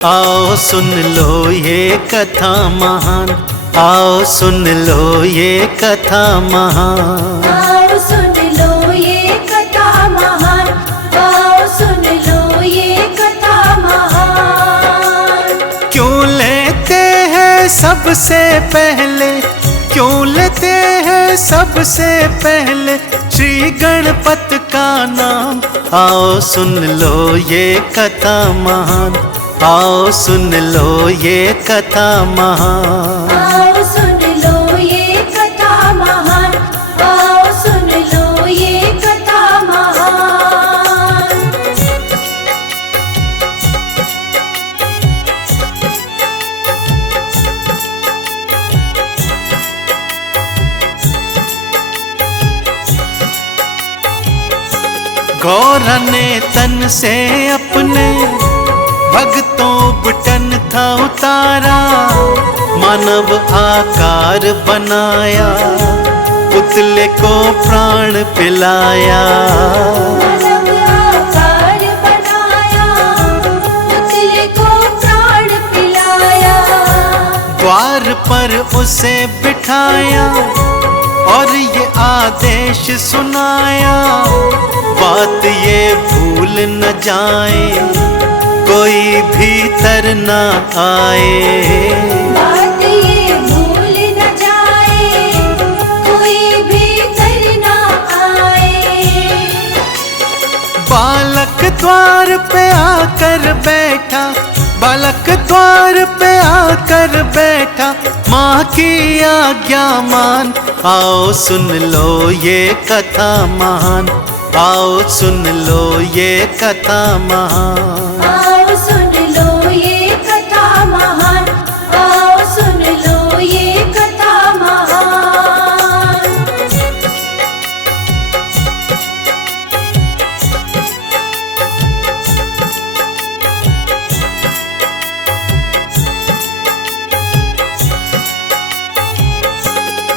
आओ सुन लो ये कथा महान, आओ सुन लो ये कथा महान। आओ सुन लो ये कथा महान, आओ सुन लो ये कथा महान। क्यों लेते हैं सबसे पहले, क्यों लेते हैं सबसे पहले श्री गणपति का नाम। आओ सुन लो ये कथा महान, आओ सुन लो ये कथा महान। आओ सुन लो ये कथा महान, आओ सुन लो ये कथा महान। गौरा ने तन से अपने भक्तों बटन था उतारा, मानव आकार बनाया, पुतले को प्राण पिलाया। मानव आकार बनाया, पुतले को प्राण पिलाया। द्वार पर उसे बिठाया और ये आदेश सुनाया, बात ये भूल न जाए कोई भीतर न आए। बात ये भूल न जाए कोई भीतर न आए। बालक द्वार पे आकर बैठा, बालक द्वार पे आकर बैठा, माँ की आज्ञा मान। आओ सुन लो ये कथा महान, आओ सुन लो ये कथा महान। आओ सुन लो ये कथा महान, आओ सुन लो ये कथा महान।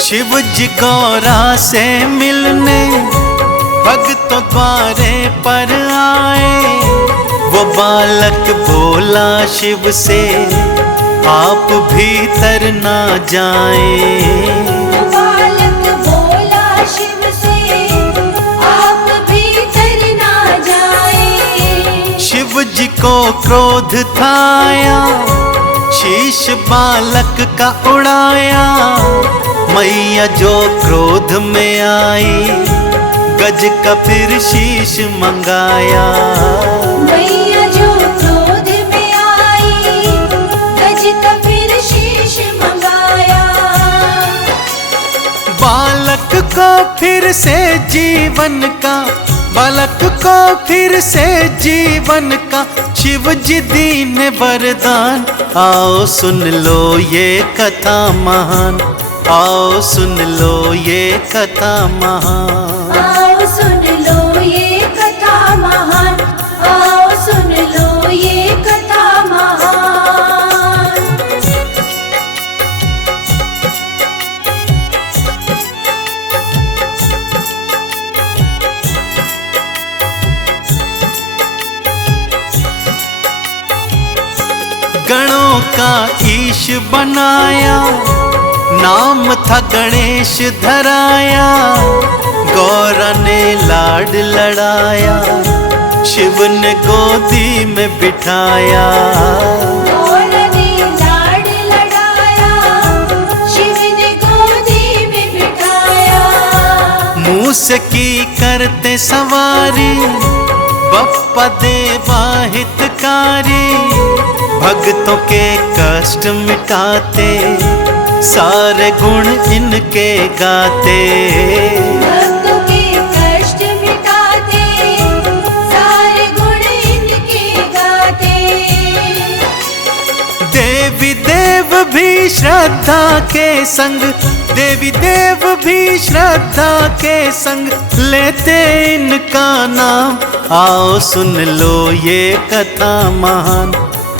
शिव जी गौरा से मिलने भक्तों द्वारे पर आए, वो बालक बोला शिव से आप भीतर ना जाए। बालक बोला शिव से आप भीतर ना जाए। शिव जी को क्रोध था आया, शीश बालक का उड़ाया, मैया जो क्रोध में आई, गज का फिर शीश मंगाया। मैया जो क्रोध में आई, गज का फिर शीश मंगाया। बालक को फिर से जीवन का, बालक को फिर से जीवन का शिव जी दीन वरदान। आओ सुन लो ये कथा महान, आओ सुन लो ये कथा महान। आओ सुन लो ये कथा महान, आओ सुन लो ये कथा महान। गणों का ईश बनाया, नाम था गणेश धराया, गौरा ने लाड लड़ाया, शिव ने गोदी में बिठाया। गौरा ने लाड लड़ाया, शिव ने गोदी में बिठाया। मुँह से की करते सवारी, बप्पा देवा हितकारी, भक्तों के कष्ट मिटाते, सारे गुण इनके गाते। भक्तों के कष्ट मिटाते, सारे गुण इनके गाते। देवी देव भी श्रद्धा के संग, देवी देव भी श्रद्धा के संग, लेते इनका नाम। आओ सुन लो ये कथा महान,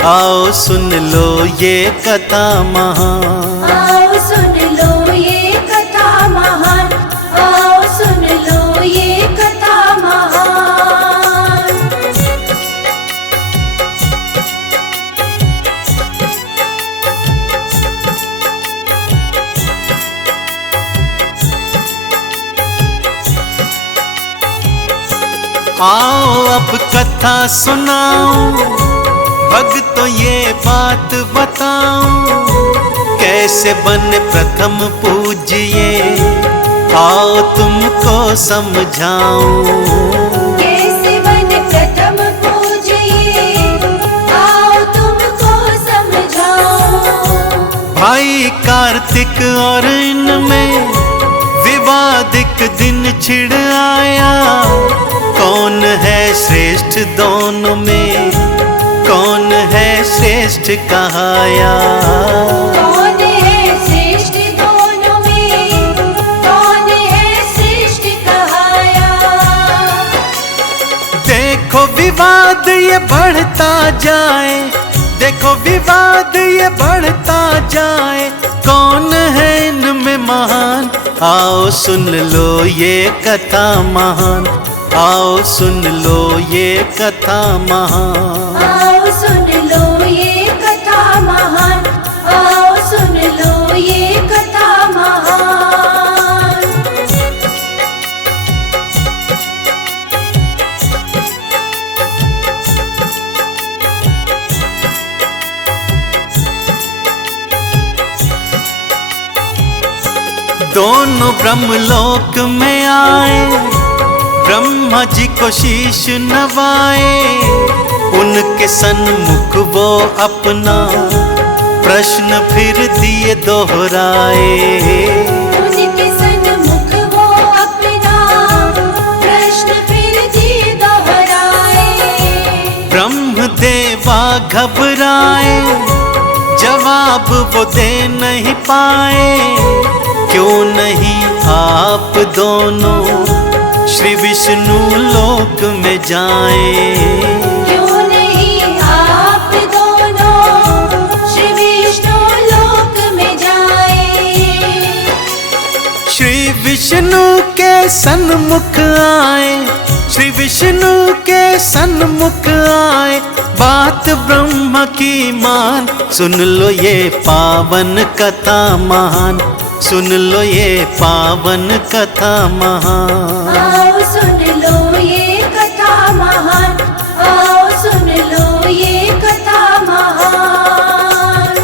आओ सुन लो ये कथा महान। आओ सुन लो ये कथा महान, आओ सुन लो ये कथा महान। आओ अब कथा सुनाऊं, भक्तों ये बात बताऊं, कैसे बने प्रथम पूज्य, आओ तुमको समझाऊं। कैसे बने प्रथम पूज्य, आओ तुमको समझाऊं। भाई कार्तिक और इनमें विवादिक दिन छिड़ आया, कौन है श्रेष्ठ दोनों में, कौन है श्रेष्ठ कहाया। कौन है श्रेष्ठ दोनों में, कौन है श्रेष्ठ कहाया। देखो विवाद ये बढ़ता जाए, देखो विवाद ये बढ़ता जाए, कौन है इनमें महान, आओ सुन लो ये कथा महान, आओ सुन लो ये कथा महान। आओ सुन लो ये कथा महान, आओ सुन लो ये कथा महान। दोनों ब्रह्मलोक में आए, ब्रह्मा जी को शीश नवाए, उनके सन्मुख वो अपना प्रश्न फिर दिए दोहराए। उनके सन्मुख वो अपना प्रश्न फिर दिए दोहराए। ब्रह्म देवा घबराए, जवाब वो दे नहीं पाए, क्यों नहीं आप दोनों श्री विष्णु लोक में जाएं। क्यों नहीं आप दोनों श्री विष्णु लोक में जाएं। श्री विष्णु के सन्मुख आए, श्री विष्णु के सन्मुख आए, बात ब्रह्म की मान, सुन लो ये पावन कथा महान, सुन लो ये पावन कथा महान। आओ सुन लो ये कथा महान, आओ सुन लो ये कथा महान।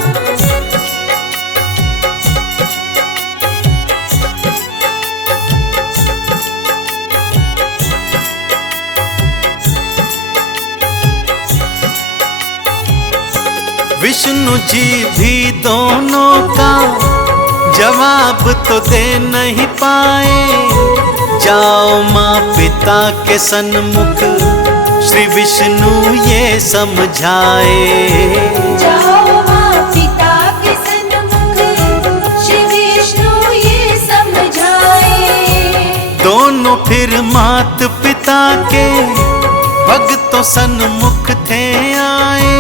विष्णु जी भी दोनों का जवाब तो दे नहीं पाए, जाओ माँ पिता के सन्मुख श्री विष्णु ये समझाए। जाओ माँ पिता के सन्मुख श्री विष्णु ये समझाए। दोनों फिर मात पिता के भक्तों सन्मुख थे आए,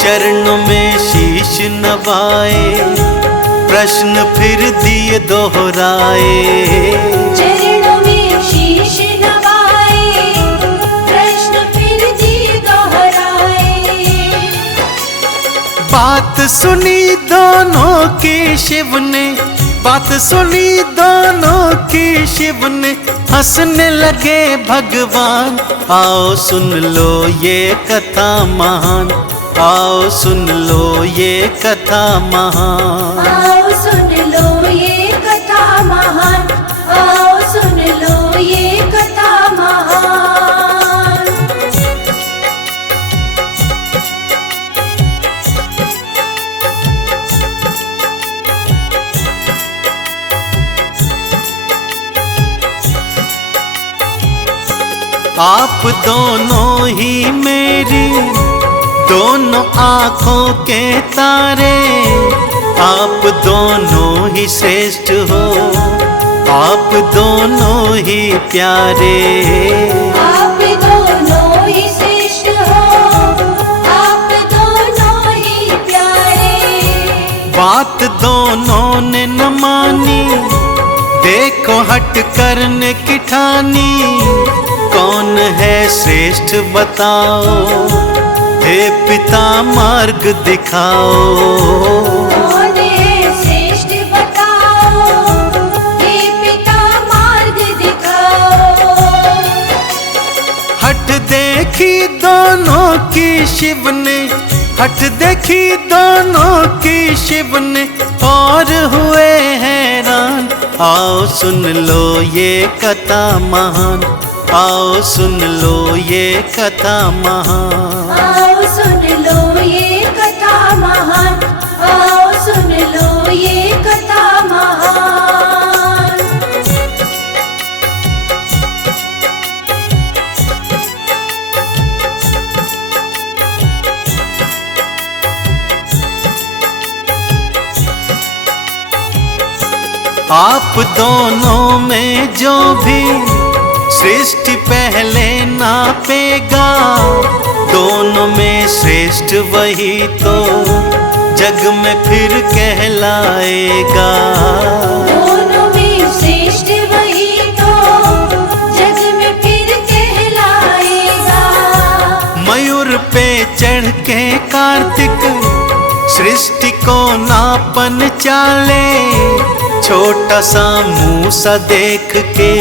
चरणों में शीश नवाए, प्रश्न फिर दिए दोहराए। चरणों में शीश नवाए, प्रश्न फिर दिए दोहराए। बात सुनी दोनों की शिव ने, बात सुनी दोनों की शिव ने, हंसने लगे भगवान, आओ सुन लो ये कथा महान, आओ सुन लो ये कथा महान। आओ सुन लो ये कथा महान, आओ सुन लो ये कथा महान। आप दोनों ही मेरी दोनों आँखों के तारे, आप दोनों ही श्रेष्ठ हो, आप दोनों ही प्यारे। आप दोनों ही श्रेष्ठ हो, आप दोनों ही प्यारे। बात दोनों ने न मानी, देखो हट करने की ठानी, कौन है श्रेष्ठ बताओ, हे पिता मार्ग दिखाओ। कौन है श्रेष्ठ बताओ, हे पिता मार्ग दिखाओ। शिव ने, हट देखी दोनों की शिव ने, और हुए हैरान। आओ सुन लो ये कथा महान, आओ सुन लो ये कथा महान। आओ सुन लो ये कथा महान, आओ सुन लो ये कथा महान। आप दोनों में जो भी सृष्टि पहले नापेगा, दोनों में श्रेष्ठ वही तो जग में फिर कहलाएगा। दोनों में श्रेष्ठ वही तो जग में फिर कहलाएगा। मयूर पे चढ़ के कार्तिक सृष्टि को नापन चाले, छोटा सा मूसा देख के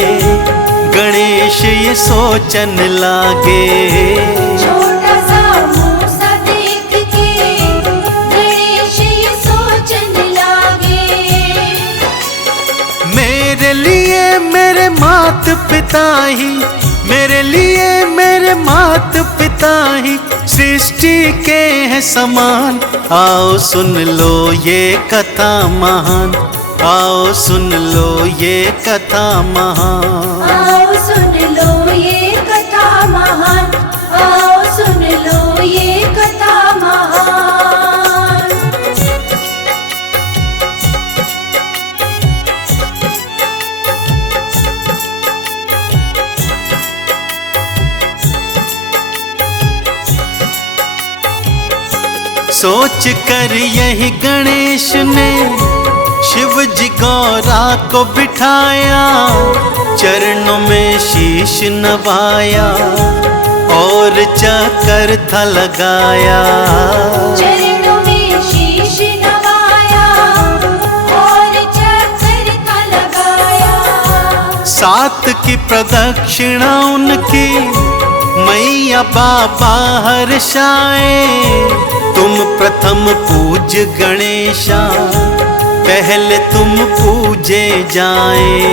गणेश ये सोचन लागे। छोटा सा मूसा देख के गणेश ये सोचन लागे। मेरे लिए मेरे मात पिता ही, मेरे लिए मेरे मात पिता ही सृष्टि के हैं समान। आओ सुन लो ये कथा महान, आओ सुन लो ये कथा महान। आओ सुन लो ये कथा महान, आओ सुन लो ये कथा महान। सोच कर यही गणेश ने शिव जी गौरा को बिठाया, चरणों में शीश नवाया और चक्कर था लगाया। चरणों में शीश नवाया और चक्कर था लगाया। 7 की प्रदक्षिणा उनकी मैया बाबा हर्षाए। तुम प्रथम पूज गणेशा, पहले तुम पूजे जाए।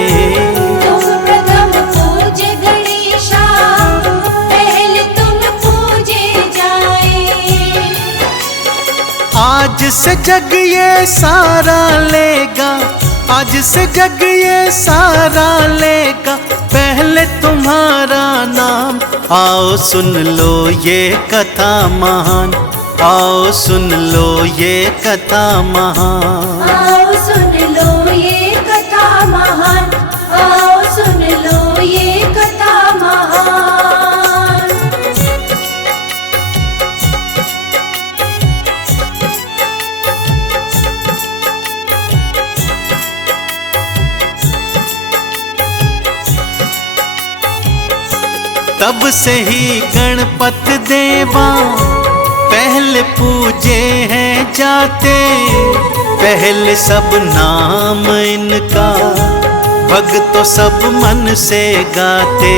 तुम प्रथम पूज गणेशा, पहले तुम पूजे जाए। आज से जग ये सारा लेगा, आज से जग ये सारा लेगा पहले तुम्हारा नाम। आओ सुन लो ये कथा महान, आओ सुन लो ये कथा महान। आओ सुन लो ये कथा महान, आओ सुन लो ये कथा महान। तब से ही गणपत देवा पहले पूजे हैं जाते। पहले सब नाम इनका भक्तों सब मन से गाते।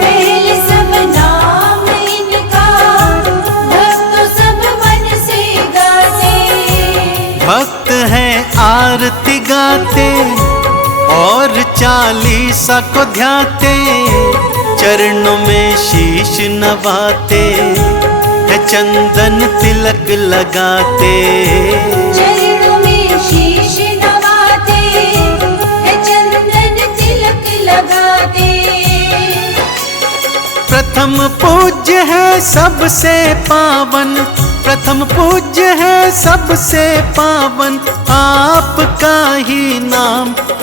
पहले सब नाम इनका भक्तों सब मन से गाते। भक्त हैं आरती गाते और 40 को ध्याते। चरणों में शीश नवाते है चंदन तिलक लगाते। चरणों में शीश नवाते है चंदन तिलक लगाते। प्रथम पूज्य है सबसे पावन, प्रथम पूज्य है सबसे पावन आपका ही नाम।